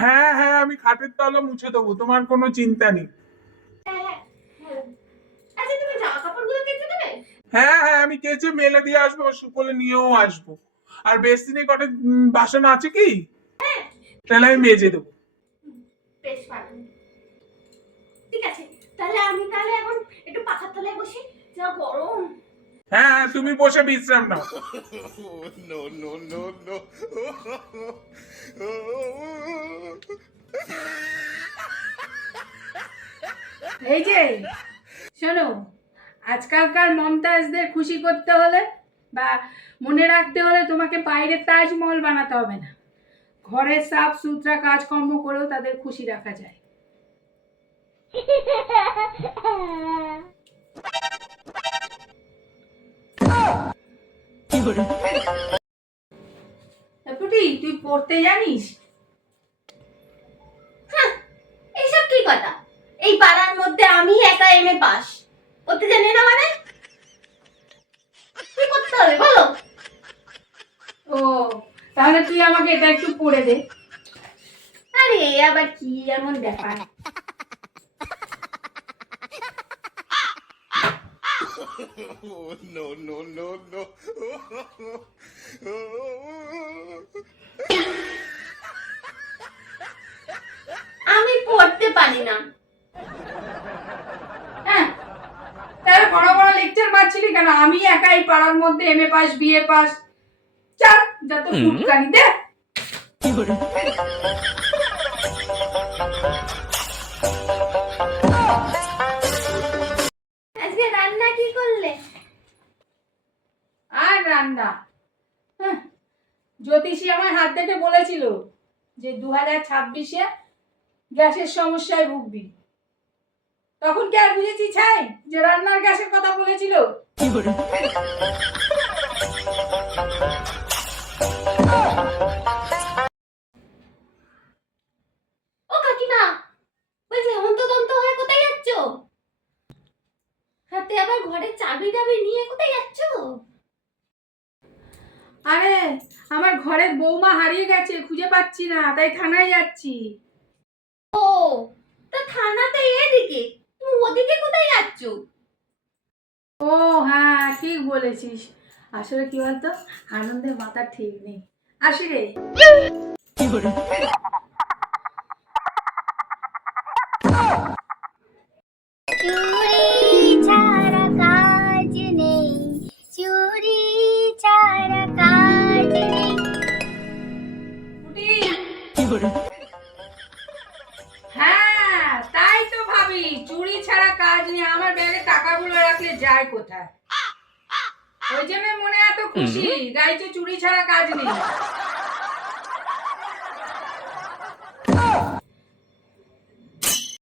হ্যাঁ হ্যাঁ, আমি খাটের তলা মুছে দেবো, তোমার কোনো চিন্তা নেই। হ্যাঁ হ্যাঁ হ্যাঁ। আচ্ছা তুমি জামা কাপড়গুলো কেচে দেবে? হ্যাঁ হ্যাঁ, আমি কেচে মেলে দিয়ে আসবো, শুকোলে নিয়েও আসবো। আর বেসিনে কটা বাসন আছে কি? হ্যাঁ। তাহলে আমি মেজে দেবো। বেশ ভালো। ঠিক আছে, তাহলে আমি এখন একটু পাখার তলায় বসি, যা গরম। হ্যাঁ হ্যাঁ, তুমি বসে বিশ্রাম নাও। No, no, no, no. এই যে শোনো, আজকালকার মমতাজদের খুশি করতে হলে বা মনে রাখতে হলে তোমাকে বাইরে তাজমহল বানাতে হবে না, ঘরের সাফ সুতরা কাজকর্ম করেও তাদের খুশি রাখা যায়। পুটি, তুই পড়তে জানিস? হ্যাঁ, এইসব কি কথা? এই পাড়ার মধ্যে আমি একা এমএ পাস, করতে জানি না মানে? কি করতে হবে বলো? ও, তাহলে তুই আমাকে এটা একটু পড়ে দে। আরে আবার কি এমন ব্যাপার? No, no, no, no. আমি পড়তে পারি না। হ্যাঁ, তাহলে বড় বড় লেকচার মারছিলি কেন? আমি একাই পাড়ার মধ্যে এমএ পাস বিএ পাস, চল যত ফুটকানি দে। আজকে রান্না কি করলে? আর রান্না, হ্যাঁ, জ্যোতিষী আমার হাত দেখে বলেছিল যে 2026-এ গ্যাসের সমস্যায় ভুগবি। তখন কি আর বুঝেছি ছাই যে রান্নার গ্যাসের কথা বলেছিল? ও কাকিমা, বলছি হন্তদন্ত হয়ে কোথায় যাচ্ছ? হাতে আবার ঘরের চাবি টাবি নিয়ে কোথায় যাচ্ছ? আরে আমার ঘরের বৌমা হারিয়ে গেছে, খুঁজে পাচ্ছি না, তাই থানায় যাচ্ছি। ও, তা থানাতে এদিকে, তুমি ওদিকে কোথায় যাচ্ছ? ও হ্যাঁ, ঠিক বলেছিস। আসলে কি বলতো, আনন্দে মাথা ঠিক নেই। আসি রে। চুরি ছাড়া কাজ নেই, চুরি ছাড়া কাজ নেই। হ্যাঁ, তাই তো ভাবি, চুরি ছাড়া কাজ নেই, আমার ব্যাগে টাকাগুলো রাখলে যায় কোথায়? ওই জন্য মনে এত খুশি, গাইছে চুরি ছাড়া কাজ নেই।